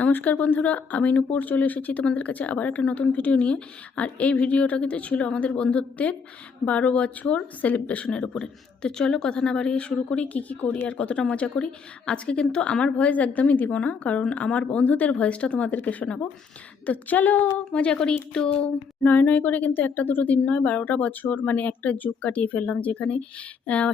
নমস্কার বন্ধুরা, আমি নূপুর চলে এসেছি তোমাদের কাছে আবার একটা নতুন ভিডিও নিয়ে। আর এই ভিডিওটা কিন্তু ছিল আমাদের বন্ধুত্বের 12 বছর সেলিব্রেশনের উপরে। তো চলো কথা না বাড়িয়ে শুরু করি, কি করি আর কতটা মজা করি। আজকে কিন্তু আমার ভয়েস একদমই দিব না, কারণ আমার বন্ধুদের ভয়েসটা তোমাদেরকে শোনাবো। তো চলো মজা করি একটু। নয় করে কিন্তু একটা দুটো দিন নয়, 12টা বছর, মানে একটা যুগ কাটিয়ে ফেললাম, যেখানে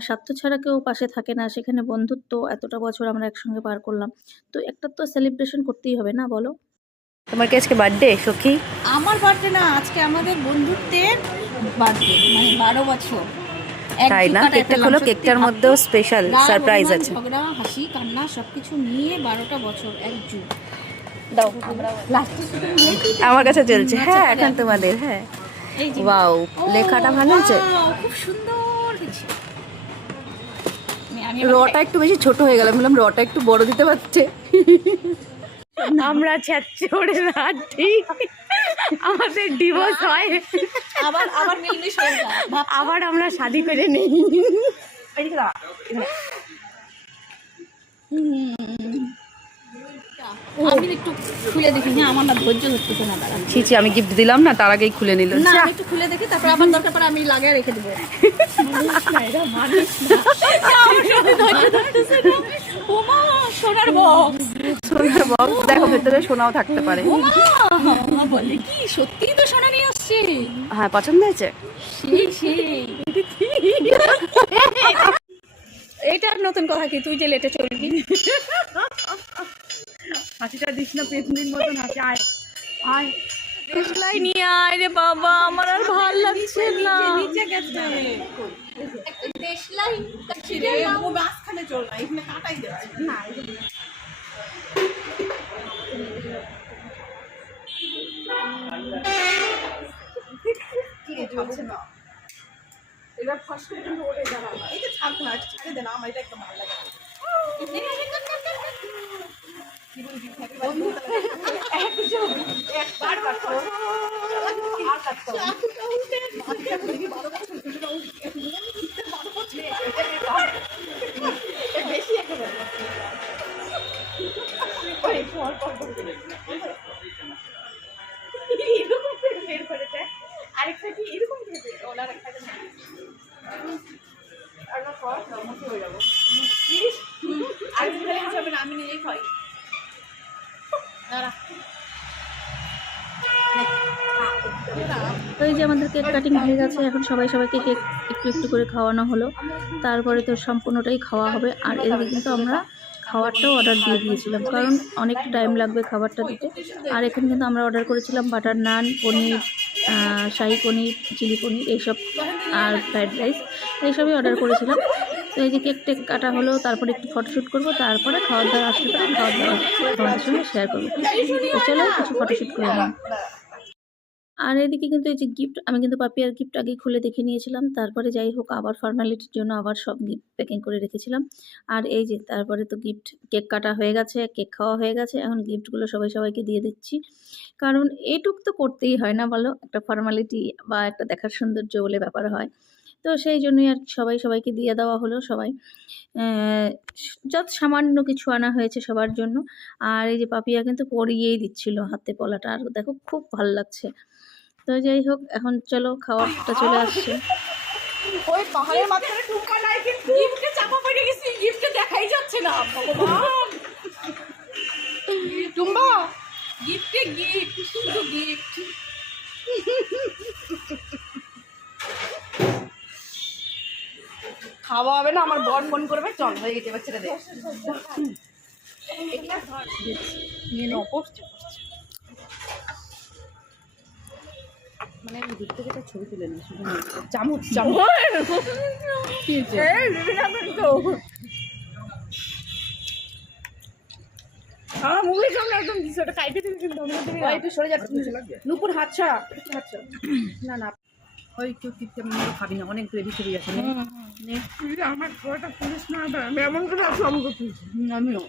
স্বার্থ ছাড়া কেউ পাশে থাকে না, সেখানে বন্ধুত্ব এতটা বছর আমরা একসঙ্গে পার করলাম। তো একটা তো সেলিব্রেশন করতেই হবে না, বলো? তোমার কি আজকে বার্থডে সখী? আমার বার্থডে না, আজকে আমাদের বন্ধুত্বের বার্থডে, মানে 12 বছর। তাই না? কেকটা খোলো, কেকটার মধ্যেও স্পেশাল সারপ্রাইজ আছে। ঝগড়া, হাসি, কান্না সবকিছু নিয়ে 12টা বছর, এক যুগ। দাও, আমার কাছে চলছে। হ্যাঁ, এখন তোমাদের। হ্যাঁ, ওয়াও, লেখাটা ভালো আছে, খুব সুন্দর হয়েছে। রটা একটু বেশি ছোট হয়ে গেল, বললাম রটা একটু বড় দিতে পারছে। আমরা ছ্যাচড়ে না, ঠিক আমাদের ডিভোর্স হয়, আবার মিলমিশ হয়ে যায়, আবার আমরা শাদি করে নেই। আমি একটু খুলে দেখি। হ্যাঁ, আমার না ধৈর্য ধরতেছে না, দাঁড়া। ছি, আমি গিফট দিলাম না, তার আগেই খুলে নিল। না, আমি একটু খুলে দেখি, তারপর আবার দরকার পড়ে আমি লাগিয়ে রেখে দেবো। সোনার বক্স, সোনার বক্স, দেখো ভেতরে সোনাও থাকতে পারে। বলে কি সত্যি তো সোনা নিয়ে আসছে। হ্যাঁ, পছন্দ হয়েছে। এইটার নতুন কথা কি, তুই যে লেটে চলবি। হাসিটা দিস না, পেছনের মতন হাসি। আয় আয়, দেশলাই নিয়ে আয় রে বাবা, আমার আর ভাল লাগছে না। নিচে গেছে দেশলাই, ও মাঝখানে চল না, এখানে কাটাই যাচ্ছে না। এবার ফার্স্ট কিন্তু ওরে দাঁড়াবা, এই যে ছাড় না, ছেড়ে দে না, আমার এটা একদম ভালো লাগে। আরেকটা কি এরকম ওনার একটা আমি নিজেই খাই। তো এই যে আমাদের কেক কাটিং হয়ে গেছে, এখন সবাইকে কেক একটু একটু করে খাওয়ানো হলো। তারপরে তো সম্পূর্ণটাই খাওয়া হবে। আর এদিকে কিন্তু আমরা খাবারটাও অর্ডার দিয়ে দিয়েছিলাম, কারণ অনেক টাইম লাগবে খাবারটা দিতে। আর এখানে কিন্তু আমরা অর্ডার করেছিলাম বাটার নান, পনির, শাহি পনির, চিলি পনির, এইসব, আর ফ্রাইড রাইস, এইসবই অর্ডার করেছিলাম। তো এই যে কেক টেক কাটা হলো, তারপরে একটু ফটোশ্যুট করবো, তারপরে খাওয়ার দাওয়া আসলে পরে খাওয়ার দাওয়া তোমাদের সঙ্গে শেয়ার করবো। তো চলো কিছু ফটোশ্যুট করে নিলাম। আর এদিকে কিন্তু এই যে গিফট, আমি কিন্তু পাপিয়ার গিফট আগে খুলে দেখে নিয়েছিলাম। তারপরে যাই হোক, আবার ফর্মালিটির জন্য আবার সব গিফট প্যাকিং করে রেখেছিলাম। আর এই যে তারপরে তো গিফট, কেক কাটা হয়ে গেছে, কেক খাওয়া হয়ে গেছে, এখন গিফটগুলো সবাইকে দিয়ে দিচ্ছি। কারণ এইটুক তো করতেই হয় না, বলো? একটা ফর্মালিটি বা একটা দেখার সৌন্দর্য বলে ব্যাপার হয়। তো সেই জন্যই আর সবাইকে দিয়ে দেওয়া হলো। সবাই যত সামান্য কিছু আনা হয়েছে সবার জন্য। আর এই যে পাপিয়া কিন্তু পরিয়েই দিচ্ছিল হাতে পলাটা, আর দেখো খুব ভালো লাগছে। তো যাই হোক, এখন চলো খাওয়ারটা চলে আসছে। ওই পাহাড়ের মাথায় ঠুমকা নাই, কিন্তু গিফটে চাপা পড়ে গেছি, গিফটে দেখাই যাচ্ছে না। ভগবান, টুম্বা গিফটে গিফট, শুধু গিফট। খাওয়া হবে না, আমার বর ফোন করবে, চল হয়ে গেছে, বাচ্চাটা দে। মানে আমি দূর থেকে একটা ছবি তুলে নিই, শুধু চামচ আমার মুখের সামনে একদম সেটা কাইটে দিন, কিন্তু একটু সরে যাচ্ছে। নুপুর হাত ছাড়া, না ওই কেউ টিপতে খাবি না, অনেক গ্রেভি ছবি আছে। আমার পুরোটা পুলিশ না, আমি এমন করে আছো আমাকে তুলছি। আমিও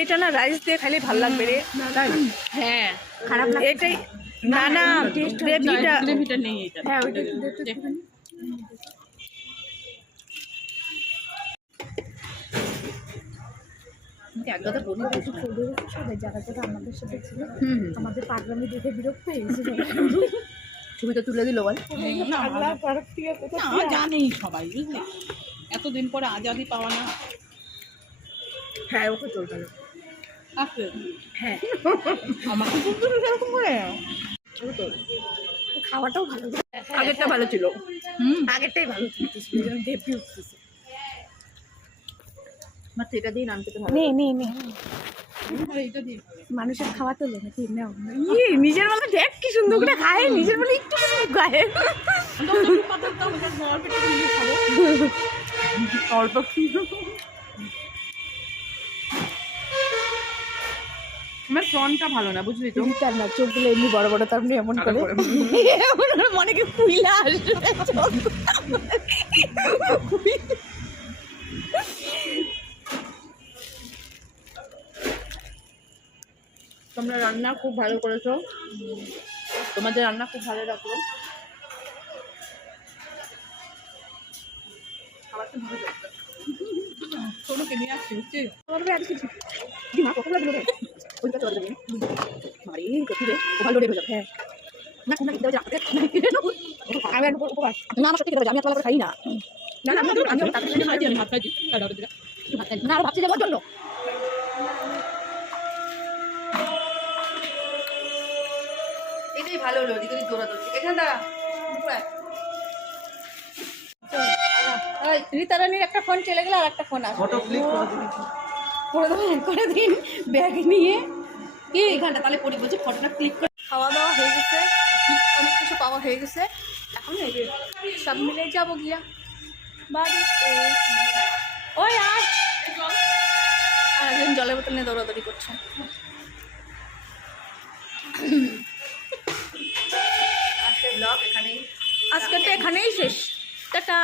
এটা না রাইস দিয়ে খালি ভালো লাগবে রে। হ্যাঁ, খারাপ লাগে এটাই। না গ্রেভিটা নেই এটা। হ্যাঁ, ওইটা এক কথা বলি সবাই যারা যারা আমাদের সাথে ছিল হুম আমাদের পাগলামি দেখে বিরক্ত হয়েছিল ছবিটা তুলে দিল বল। না পাগলা পাড়ার থেকে কোথাও না জানেই সবাই বুঝলি এতদিন পরে আজাদি পাওয়া না হ্যাঁ ওকে চলবে না আছে হ্যাঁ আমাকে কিন্তু সেরকম করে খাওয়াটাও ভালো আগেরটা ভালো ছিল। আগেরটাই ভালো ছিল যেন দেবি উঠতেছে আমার তো এটা দিয়ে নাম খেতে ভালো। নে নে নে এইটা দিয়ে মানুষের খাওয়া তো লেগে ঠিক নাও নিজের বেলা দেখ কি সুন্দর করে খায় নিজের বেলা একটু খায় পাতা দাও অল্প একটু দিয়ে খাবো অল্প আমার ফ্রন্টটা ভালো না বুঝলি তো। তার না চোখগুলো এমনি বড় বড় তার এমন করে এমন করে মনে কি কুইলা আসবে তোমরা রান্না খুব ভালো করেছো, তোমাদের রান্না খুব ভালো লাগলো। আমার তো ভালো লাগলো। ছোটকে নিয়ে আসছি বুঝছি করবে আর কিছু মা কত লাগলো রে ওইটা চলে যাবে মারি কপি রে ও ভালো রে যাবে হ্যাঁ না কোন দিতে যাবে আমি আর উপবাস না আমার সত্যি করে আমি এত খাই না না না আমি তাকে আমি ভাত খাইছি না আর ভাবছি যাওয়ার জন্য এটাই ভালো হলো, দিদি দৌড়াদৌড়ি। এখানে দাঁড়া, রীতারানীর একটা ফোন চলে গেলে আর একটা ফোন আসবে ফটো ক্লিক করে দিবি করে দিন ব্যাগ নিয়ে কি এখানটা তাহলে পরে বলছি ফটোটা ক্লিক করে। খাওয়া দাওয়া হয়ে গেছে অনেক কিছু পাওয়া হয়ে গেছে এখন এই যে সব মিলে যাবো গিয়া বাড়িতে ওই আর একজন জলের বোতল নিয়ে দৌড়াদৌড়ি করছে আজকের ব্লগ এখানেই, আজকেরটা এখানেই শেষ টাটা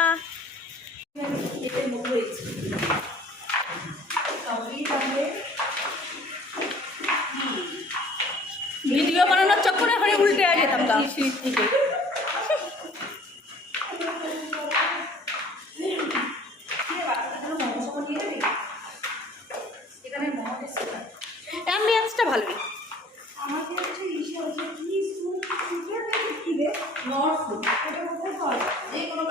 ভিডিও বানানোর চক্করে হয়ে উল্টে যেতাম অ্যাম্বিয়েন্সটা ভালোই যে কোনো